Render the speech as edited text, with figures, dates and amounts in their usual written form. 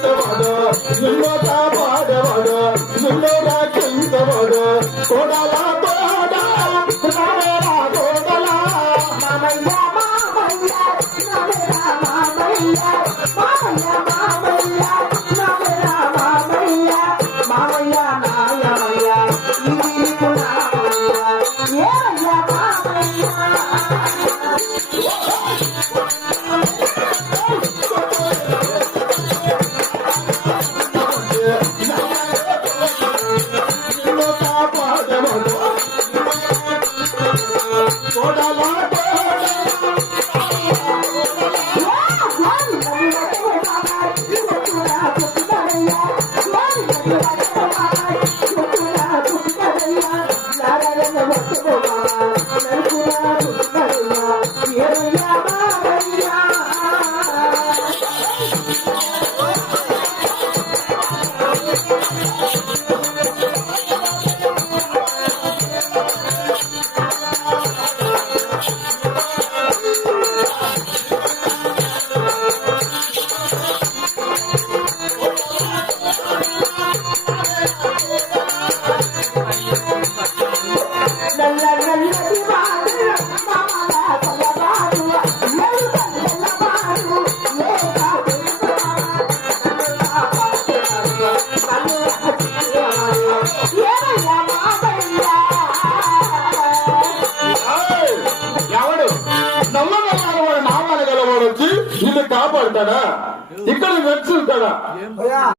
నిన్ను కాపాడేవాడు నిన్ను రక్షించేవాడు కోడలా కోడా రావేరా కోడలా మామయ్య మామయ్య నవేరా మామయ్య మామయ్య మామయ్య నవేరా మామయ్య మామయ్య నాయమయ్య ఇది నీకు నామయ్య ఏమయ్య మామయ్య నిన్ను కాపాడుతాడా ఇక్కడ నడుచుంటాడా